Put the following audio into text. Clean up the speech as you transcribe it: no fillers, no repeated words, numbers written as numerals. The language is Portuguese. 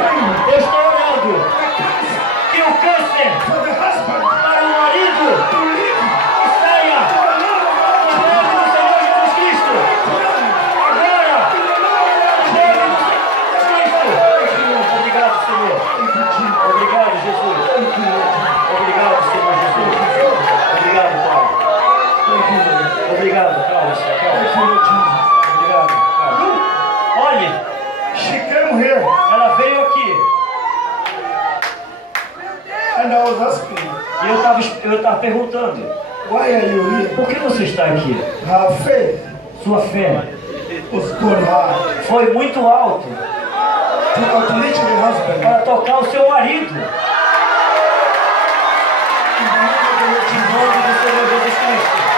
Eu estou orando que o câncer para o marido saia no nome do Senhor Jesus Cristo. Agora, no nome do Senhor Jesus Cristo. Obrigado, Senhor. Obrigado, Jesus. Obrigado, Senhor Jesus. Obrigado, Pai. Obrigado, calma, calma. Obrigado, calma. Olhe, She came here ela veio aqui and I was asking, e eu estava perguntando: why are you here? por que você está aqui? Her faith Sua fé was gone high foi muito alto to outreach the husband. para tocar o seu marido. Em nome do Senhor Jesus Cristo.